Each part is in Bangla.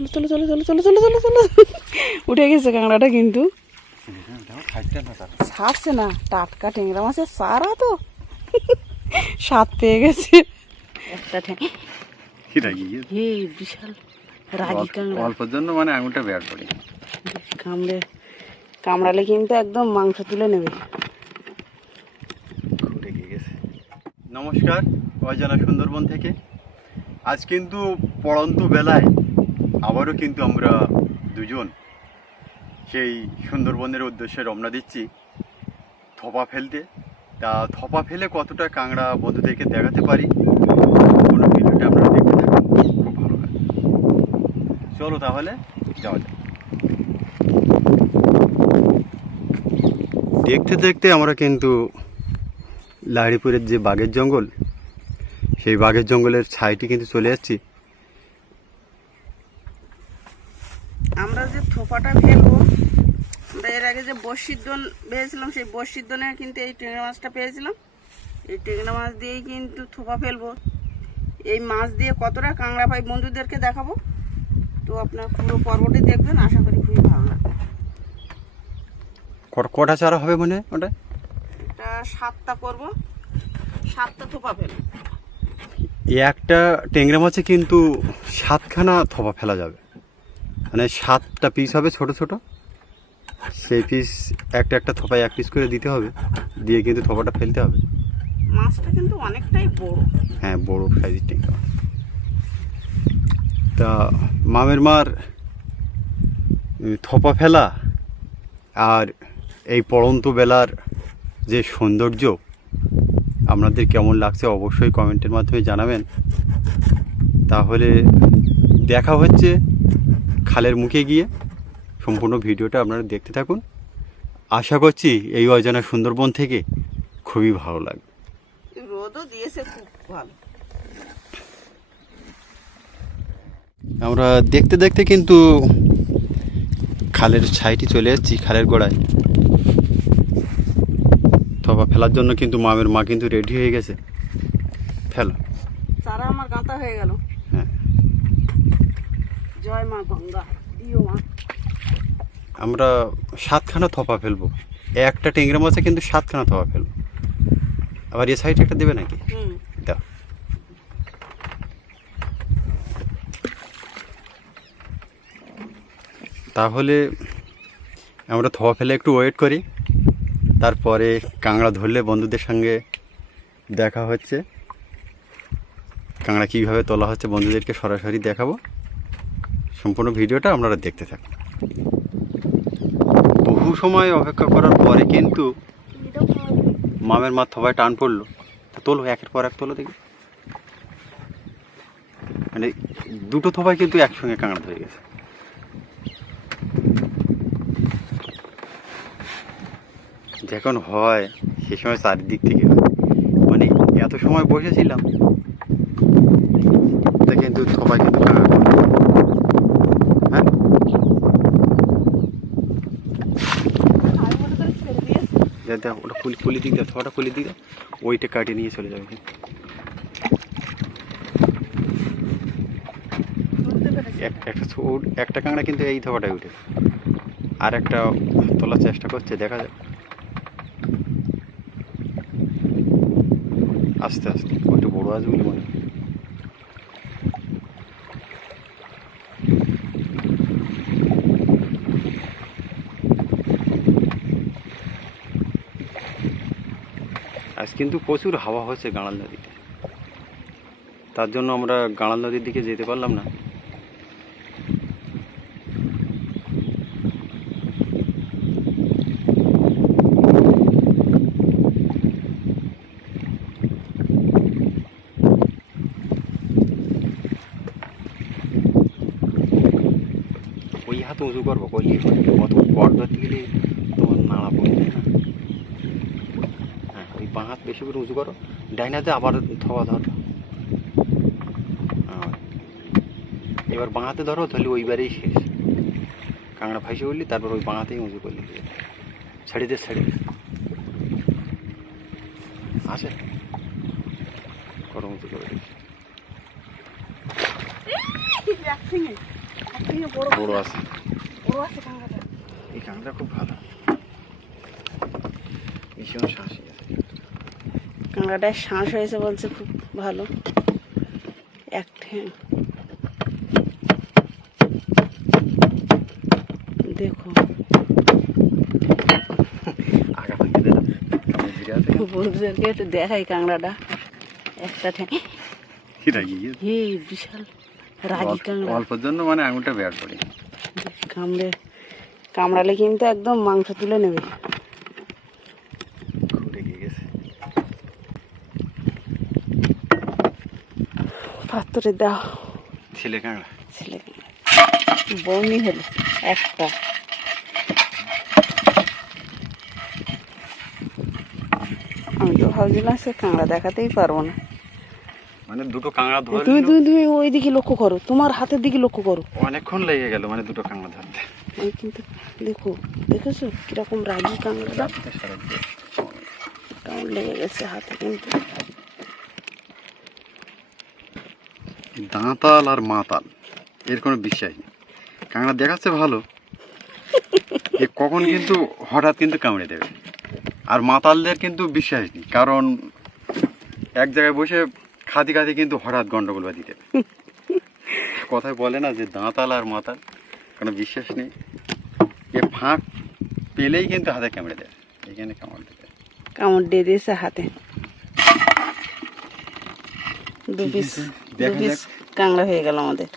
চলো চলো চলো চলো চলো চলো চলো চলো। উঠে গেছে কাঁকড়াটা কিন্তু। ছাড়ছে না টাটকা ট্যাংরা মাছের সারা তো। স্বাদ পেয়ে গেছে। একটা হে বিশাল রাগি কাঁকড়া। অল্পের জন্য মানে আঙুলটা বের পড়ে কামড়ে কামড়ালে কিন্তু একদম মাংস তুলে নেবে। ঘুরে গিয়ে গেছে। নমস্কার অজানা সুন্দরবন থেকে। আজ কিন্তু পড়ন্ত বেলায় আবারও কিন্তু আমরা দুজন সেই সুন্দরবনের উদ্দেশ্যে রওনা দিচ্ছি। থপা ফেলতে। তা থপা ফেলে কতটা কাঁকড়া বন্ধুদেরকে দেখাতে পারি? কোনো ভিডিওটা আপনারা দেখতে থাকুন। খুব ভালো লাগে। চলো তাহলে, যাওয়া যাক। দেখতে দেখতে আমরা কিন্তু লাহিড়িপুরের যে বাঘের জঙ্গল, সেই বাঘের জঙ্গলের ছাইটি কিন্তু চলে যাচ্ছি থোপাটা ফেলব। আমরা এর আগে যে বর্ষির দোন পেয়েছিলাম সেই বর্ষির দোনে কিন্তু এই ট্যাংরা মাছটা পেয়েছিলাম। এই ট্যাংরা মাছ দিয়েই কিন্তু থোপা ফেলব। এই মাছ দিয়ে কতটা কাঁকড়া পাই বন্ধুদেরকে দেখাবো। তো আপনার পুরো পর্বটি দেখবেন আশা করি খুবই ভালো লাগবে। কটা চারা হবে মনে হয় ওটা? এটা সাতটা করব। সাতটা থোপা ফেলব। এই একটা ট্যাংরা মাছে কিন্তু সাতখানা থোপা ফেলা যাবে। মানে সাতটা পিস হবে ছোট ছোট। সেই পিস একটা একটা থপায় এক পিস করে দিতে হবে। দিয়ে কিন্তু থপাটা ফেলতে হবে। মাছটা কিন্তু অনেকটাই বড়। হ্যাঁ বড় সাইজের ট্যাংরা তা মামের মার থপা ফেলা আর এই পড়ন্ত বেলার যে সৌন্দর্য আপনাদের কেমন লাগছে অবশ্যই কমেন্টের মাধ্যমে জানাবেন। তাহলে দেখা হচ্ছে খালের মুখে গিয়ে সম্পূর্ণ ভিডিওটা আপনারা দেখতে থাকুন। আশা করছি এই অজানা সুন্দরবন থেকে খুবই ভালো লাগবে। রোদও দিয়েছে খুব ভালো। আমরা দেখতে দেখতে কিন্তু খালের ছাইটি চলে যাচ্ছি খালের গোড়ায়। থবা ফেলার জন্য কিন্তু মামের মা কিন্তু রেডি হয়ে গেছে। ফেলো। চারা আমার গাঁথা হয়ে গেল। জয় মা গঙ্গা দিও মা। আমরা সাতখানা থপা ফেলব। একটা টেংরা মাছে কিন্তু সাতখানা থপা ফেলব। আবার এ সাইডে একটা দেবে নাকি? দাও। তাহলে আমরা থোয়া ফেলে একটু ওয়েট করি। তারপরে কাঁকড়া ধরলে বন্ধুদের সঙ্গে দেখা হচ্ছে। কাঁকড়া কীভাবে তোলা হচ্ছে বন্ধুদেরকে সরাসরি দেখাবো। সম্পূর্ণ ভিডিওটা আপনারা দেখতে থাকুন। বহু সময় অপেক্ষা করার পরে কিন্তু মামের মা থবায় টান পড়ল। তো তোলো, একের পর এক তোলো দেখি। মানে দুটো থোপায় কিন্তু একসঙ্গে কাঁকড়া ধরে গেছে। যখন হয়, সে সময় চারিদিক থেকে মানে এত সময় বসেছিলাম কিন্তু থোপায় কিন্তু কাঁকড়া পড়ল। হ্যাঁ আমি মনে করি ছেড়ে দিয়েছি যা দেখ ওটা খুলি খুলি দিক দাও থোয়াটা খুলি দিক ওইটা কাটিয়ে নিয়ে চলে যাবে। এক- একটা একটা কাঁকড়া কিন্তু এই থোপাটায় উঠে। আর একটা তোলার চেষ্টা করছে, দেখা যাক। আস্তে আস্তে, ওইটা বড় আসবে বলে মনে হয়। আজ কিন্তু প্রচুর হাওয়া হচ্ছে গাঁড়াল নদীতে। তার জন্য আমরা গাঁড়াল নদীর দিকে যেতে পারলাম না। ওই হাতে উঁচু করব করলে অত কট ধরতে গেলে তোমার নাড়া পড়ে যায় না হ্যাঁ ওই বাঁ হাত বেশি করে উঁচু করো। ডাইন হাতে আবার থবা ধর। এবার বাঁ হাতে ধরো, তাহলে ওইবারেই শেষ। কাঁকড়া ফাইসে উঠলি তারপর ওই বাঁ উঁচু করলি। ছেড়ে দে, ছেড়ে আছে করো উঁচু করে বড় আছে। এই খুব ভালো। ভীষণ শাঁসি কাঁকড়াটায় শ্বাস হয়েছে বলছে খুব ভালো। এক ঠ্যাং দেখো। বন্ধুদেরকে একটু দেখাই কাঁকড়াটা। একটা ঠ্যাং হে বিশাল রাগি কাঁকড়া। অল্পের জন্য মানে আঙুলটা বের পড়ে কামড়ে কামড়ালে কিন্তু একদম মাংস তুলে নেবে খুব রেগে গেছে পাত্রে দাও। ছেলে কাঁকড়া? ছেলে বমি হলো একটা। আমি তো ভাবছিলাম সে কাঁকড়া দেখাতেই পারব না। মানে দুটো কাঁকড়া ধরে তুমি তুমি তুমি ওই দিকে লক্ষ্য করো। তোমার হাতের দিকে লক্ষ্য করো। অনেকক্ষণ লেগে গেল মানে দুটো কাঁকড়া ধরতে। আমি কিন্তু দেখো দেখেছ? কীরকম রাগি কাঁকড়াটা? কেমন লেগে গেছে হাতে কিন্তু। দাঁতাল আর মাতাল। এর কোনো বিশ্বাস নেই। কাঁকড়া দেখাচ্ছে ভালো। এ কখন কিন্তু হঠাৎ কিন্তু কামড়ে দেবে। আর মাতালদের কিন্তু বিশ্বাস নেই। কারণ এক জায়গায় বসে খাতি খাতি কিন্তু হঠাৎ গন্ডগোল বাঁধি দেবে কথায় বলে না যে দাঁতাল আর মাতাল কোনো বিশ্বাস নেই। এ ফাঁক পেলেই কিন্তু হাতে কামড়ে দেবে এখানে কামড় দেবে কামড় দিয়ে দিয়েছে হাতে। দু পিস। কাঁকড়া হয়ে গেল আমাদের।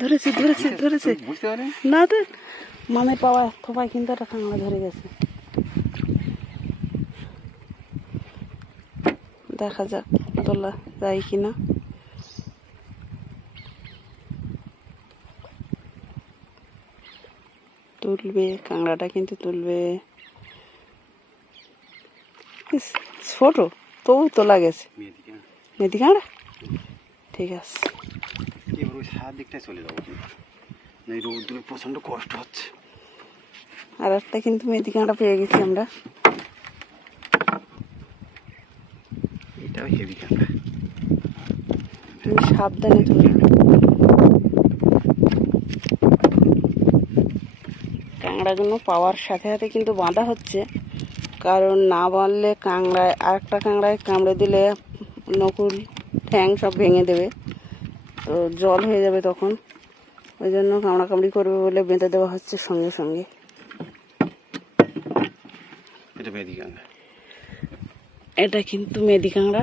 ধরেছে ধরেছে ধরেছে। বুঝতে না তো মামের পাওয়া থোপায় কিন্তু একটা কাঁকড়া ধরে গেছে। দেখা যাক তোলা যায় কিনা। তুলবে কাঁকড়াটা কিন্তু তুলবে। ছোট তবু তোলা গেছে। মেদি কাঁকড়া? ঠিক আছে। এবার ওই সার দিকটায় চলে যাব এই রোদ্দুরে প্রচণ্ড কষ্ট হচ্ছে। আর একটা কিন্তু মেদি কাঁকড়া পেয়ে গেছি আমরা। এটাও হেভি কাঁকড়া। সাবধানে তুলবে কাঁকড়াগুলো পাওয়ার সাথে সাথে কিন্তু বাঁধা হচ্ছে। কারণ না বাঁধলে কাঁকড়ায় আর একটা কাঁকড়ায় কামড়ে দিলে নকুল ঠ্যাং সব ভেঙে দেবে। তো জল হয়ে যাবে তখন। ওই জন্য কামড়া কামড়ি করবে বলে বেঁধে দেওয়া হচ্ছে সঙ্গে সঙ্গে। এটা কিন্তু মেদি কাঁকড়া।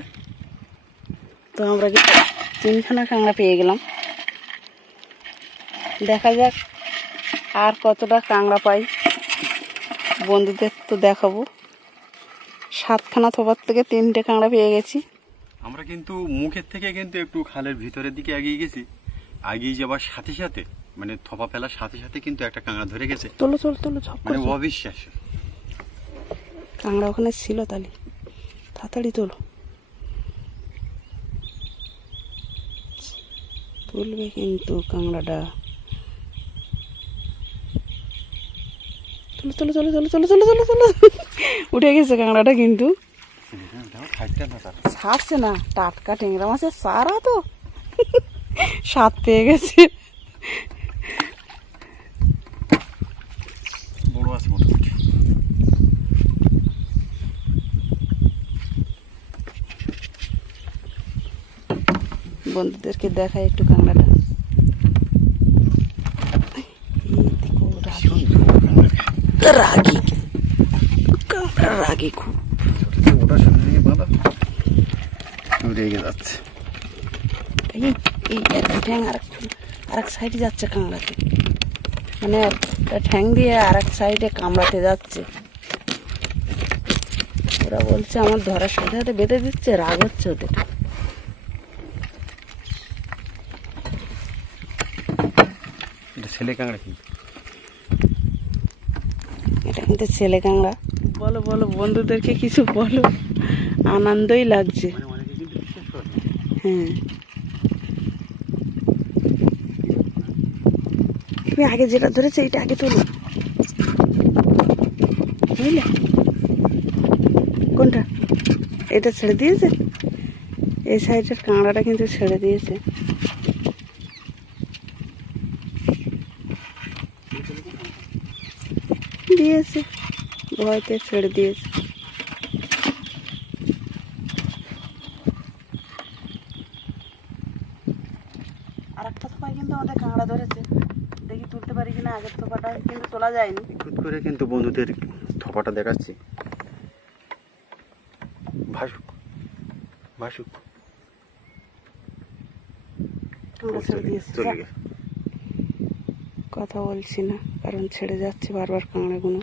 তো আমরা কিন্তু তিনখানা কাঁকড়া পেয়ে গেলাম। দেখা যাক আর কতটা কাঁকড়া পাই বন্ধুদের তো দেখাবো। সাতখানা থোপার থেকে তিনটে কাঁকড়া পেয়ে গেছি। আমরা কিন্তু মুখের থেকে কিন্তু একটু খালের ভিতরের দিকে এগিয়ে গেছি। এগিয়ে যাওয়ার সাথে সাথে মানে থপা ফেলার সাথে সাথে কিন্তু একটা কাঁকড়া ধরে গেছে। তোলো তোলো তোলো মানে। অবিশ্বাস্য। কাঁকড়া ওখানে ছিল তাহলে। তাড়াতাড়ি তোলো। তুলবে কিন্তু কাঁকড়াটা। তোলো তোলো তোলো তোলো তোলো তোলো তোলো তোলো উঠে গেছে কাঁকড়াটা কিন্তু। ছাড়ছে না টাটকা টেংরা মাছের সারা তো। স্বাদ পেয়ে গেছে। বড় আছে মোটামুটি। বন্ধুদেরকে দেখায় একটু কাঁকড়াটা এই দেখো রাগি ভীষণ জোর কাঁকড়া। রাগি। রাগি খুব। ওটা শরীরে বাঁধা। রেগে যাচ্ছে। এই এই একটা ঠ্যাং আর আর এক সাইডে যাচ্ছে কামড়াতে। মানে একটা ঠ্যাং দিয়ে আর এক সাইডে কামড়াতে যাচ্ছে। ওরা বলছে আমার ধরার সাথে সাথে বেঁধে দিচ্ছে রাগ হচ্ছে ওদের। ছেলে কাঁকড়া কিন্তু। কিন্তু ছেলে কাংড়া বলো বলো বন্ধুদেরকে কিছু বলো। আনন্দই লাগছে। হ্যাঁ। তুমি আগে যেটা ধরেছে এটা আগে তোলো। বুঝলে? কোনটা? এটা ছেড়ে দিয়েছে? এই সাইডের কাঁকড়াটা কিন্তু ছেড়ে দিয়েছে। দিয়েছে ভয়তে ছেড়ে দিয়েছে। আর একটা কিন্তু আমাদের কাঁকড়া ধরেছে। দেখি তুলতে পারি কিনা আগের থোপাটা কিন্তু তোলা যায়নি। করে কিন্তু বন্ধুদের থপাটা দেখাচ্ছি। ভাসুক ভাসুক। চলে গেছে। কথা বলছি না কারণ ছেড়ে যাচ্ছে বারবার কাঁকড়াগুলো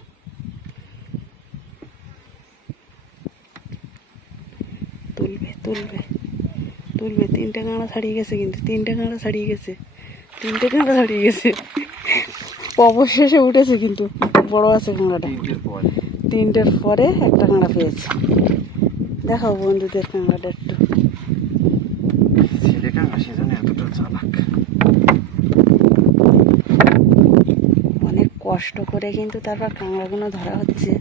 তুলবে তুলবে তুলবে। তিনটে কাঁকড়া ছাড়িয়ে গেছে কিন্তু তিনটে কাঁকড়া ছাড়িয়ে গেছে তিনটে কাঁকড়া ছাড়িয়ে গেছে। অবশেষে উঠেছে কিন্তু বড় আছে কাঁকড়াটা তিনটের পরে। একটা কাঁকড়া পেয়েছে। দেখাও বন্ধুদের কাঁকড়াটা একটু ছেলে কাঙ্গা সেজন্য এতটা চালাক অনেক কষ্ট করে কিন্তু তারপর কাঁকড়াগুলো ধরা হচ্ছে।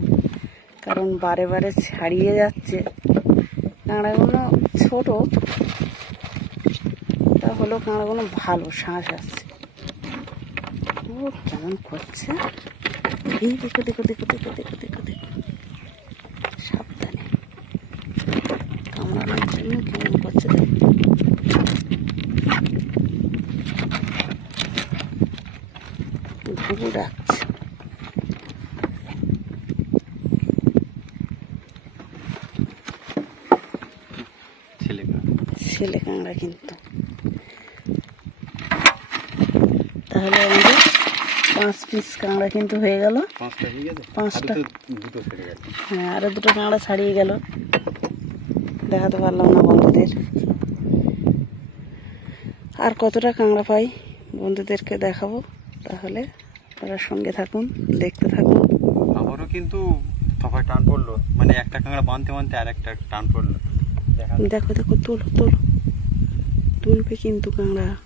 কারণ বারে বারে ছাড়িয়ে যাচ্ছে। কাঁকড়াগুলো ছোট, তা হলো কাঁকড়াগুলো ভালো শ্বাস আছে ও কেমন করছে? এই দেখো দেখো দেখো দেখো দেখো দেখো দেখো। সাবধানে। কামড়ানোর জন্য কেমন করছে দেখো। ডাকছে ছেলে কাঙ্গা কাঁকড়া কিন্তু। তাহলে আমাদের পাঁচ পিস কাঁকড়া কিন্তু হয়ে গেল। পাঁচটা হয়ে আরও দুটো কাঁকড়া ছাড়িয়ে গেল। দেখাতে পারলাম না বন্ধুদের। আর কতটা কাঁকড়া পাই বন্ধুদেরকে দেখাবো। তাহলে তারা সঙ্গে থাকুন দেখতে থাকুন। আবারও কিন্তু থপায় টান পড়ল। মানে একটা কাঁকড়া বাঁধতে বাঁধতে আর একটা টান পড়ল। দেখো দেখো তোলো তোলো। তুলবে কিন্তু কাঁকড়া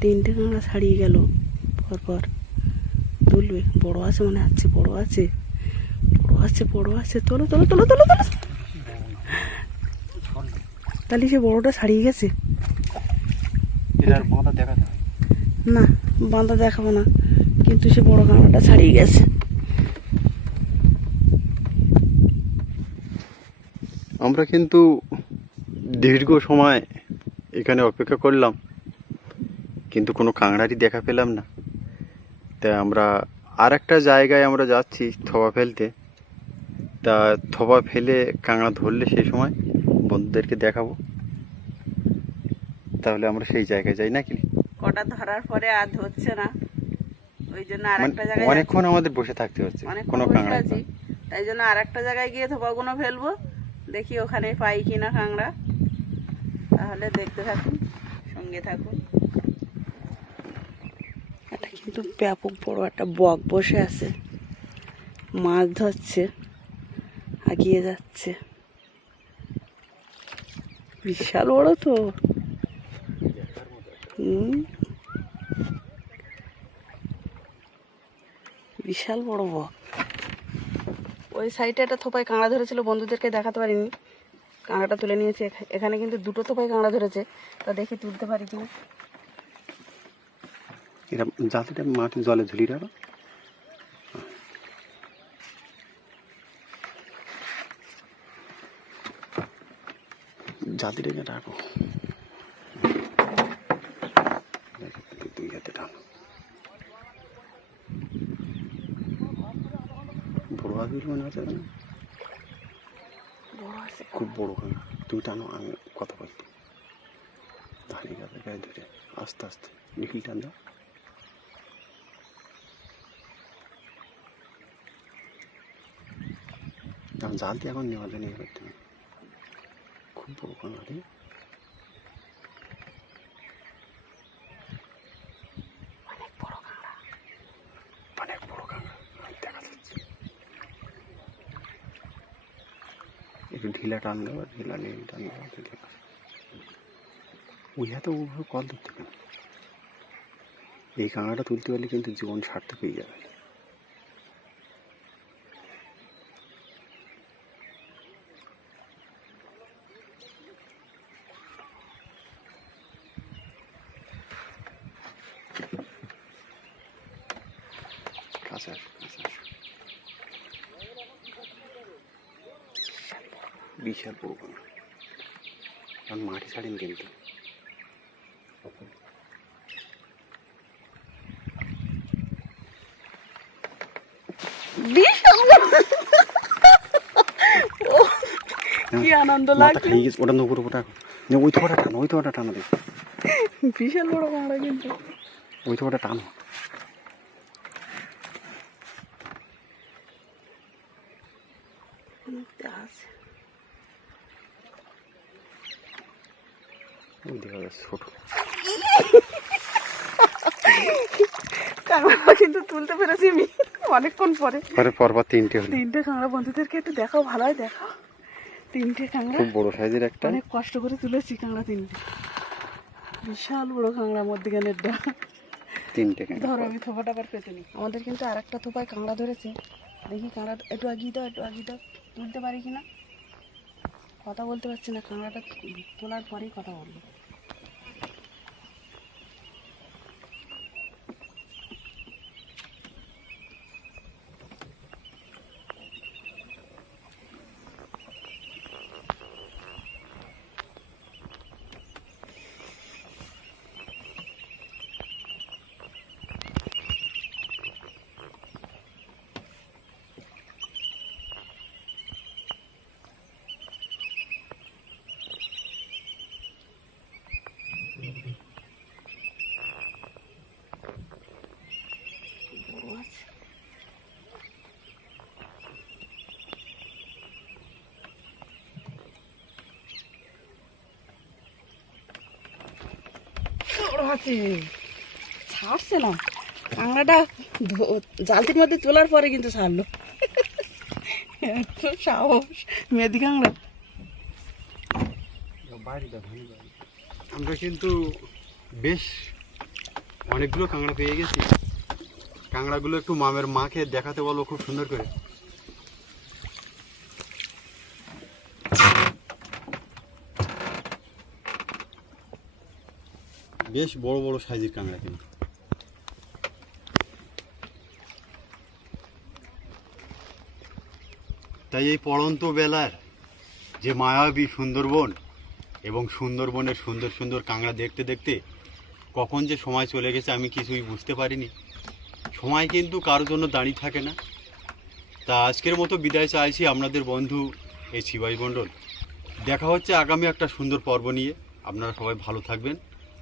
তিনটে কাঁকড়া ছাড়িয়ে গেল। পরপর তুলবে। বড় আছে মনে হচ্ছে বড় আছে। বড় আছে বড় আছে। তোলো তোলো তোলো তোলো তোলো। তাহলে সে বড়টা ছাড়িয়ে গেছে। না বাঁধা দেখাবো না। কিন্তু সে বড় কাঁকড়াটা ছাড়িয়ে গেছে। আমরা কিন্তু দীর্ঘ সময় এখানে অপেক্ষা করলাম কিন্তু কোনো কাঁকড়ারই দেখা পেলাম না। তাই আমরা আর একটা জায়গায় আমরা যাচ্ছি থবা ফেলতে। তা থবা ফেলে কাঁকড়া ধরলে সেই সময় বন্ধুদেরকে দেখাবো। তাহলে আমরা সেই জায়গায় যাই নাকি কটা ধরার পরে আর ধরছে না। ওই জন্য আর মানে একটা জায়গায় অনেকক্ষণ আমাদের বসে থাকতে হচ্ছে কোনো কাঁকড়া তাই জন্য আর একটা জায়গায় গিয়ে থোপাগুলো ফেলব দেখি ওখানে পাই কিনা কাঁকড়া তাহলে দেখতে থাকুন, সঙ্গে থাকুন। এটা কিন্তু ব্যাপক বড় একটা বক বসে আছে। মাছ ধরছে, আগিয়ে যাচ্ছে। বিশাল বড় তো। বিশাল বড় বক। ওই সাইডে একটা থোপায় কাঁড়া ধরেছিল, বন্ধুদেরকে দেখাতে পারিনি। কাঁকড়াটা তুলে নিয়েছে। এখা- এখানে কিন্তু দুটো থোপায় কাঁকড়া ধরেছে। তা দেখি তুলতে পারি কিনা। এটা জাতিটা মাটি জলে ঝুলিয়ে রাখো। জাতিটা আবির মনে আছে না খুব বড় হয় তুমি টানো আমি কথা বলতো ধানি গাছে গায়ে ধরে আস্তে আস্তে। ঢিল টান দাও। জাল দিয়ে এখন নেওয়া যায় নিয়ে করতে। খুব বড় কানা রে অনেক বড় কাঁকড়া অনেক বড় কানা দেখা যাচ্ছে একটু ঢিলা টান দেওয়া ঢিলা নিয়ে টান দেওয়া ওই হাতে ওভাবে কল ধরতে পারে এই কাঁকড়াটা তুলতে পারলে কিন্তু জীবন সার্থক হয়ে যাবে বিশাল বড় কাঁকড়া কারণ মাটি ছাড়েন কিন্তু বিশাল বড়। ও, কি আনন্দ লাগছে ওটা নৌকোর ওটা ওই থোয়াটা টানো ওই থোয়াটা টানো দেখো। বিশাল বড় কাঁকড়া কিন্তু। ওই টানো। ছোট। কাঁকড়া তুলতে পেরেছি আমি। অনেকক্ষণ পরে। পরে পরপর তিনটে তিনটে কাঁকড়া বন্ধুদেরকে একটু দেখাও ভালো হয় দেখাও। তিনটে কাঁকড়া। খুব বড় সাইজের একটা। অনেক কষ্ট করে তুলেছি কাঁকড়া তিনটে। বিশাল বড় কাঁকড়া মধ্যখানের ডা তিনটে। ধরো আমি থোপাটা আবার পেতে নিই। আমাদের কিন্তু আর একটা থোপায় কাঁকড়া ধরেছে। দেখি কাঁকড়া একটু আগিয়ে দাও একটু আগিয়ে দাও। তুলতে পারি কিনা? কথা বলতে পারছি না কাঁকড়াটা তোলার পরেই কথা বলব বড় আছে বড় আছে ছাড়ছে না। কাঁকড়াটা ধো- জালতির মধ্যে তোলার পরে কিন্তু ছাড়লো। এত সাহস। মেদি কাঁকড়া। আমরা কিন্তু বেশ অনেকগুলো কাঁকড়া পেয়ে গেছি। কাঁকড়াগুলো একটু মামের মাকে দেখাতে বলো খুব সুন্দর করে। বেশ বড় বড় সাইজের কাঁকড়া কিন্তু। তাই এই পড়ন্ত বেলার যে মায়াবী সুন্দরবন এবং সুন্দরবনের সুন্দর সুন্দর কাঁকড়া দেখতে দেখতে কখন যে সময় চলে গেছে আমি কিছুই বুঝতে পারিনি। সময় কিন্তু কারোর জন্য দাঁড়িয়ে থাকে না। তা আজকের মতো বিদায় চাইছি আপনাদের বন্ধু এই শিবাই মণ্ডল। দেখা হচ্ছে আগামী একটা সুন্দর পর্ব নিয়ে। আপনারা সবাই ভালো থাকবেন।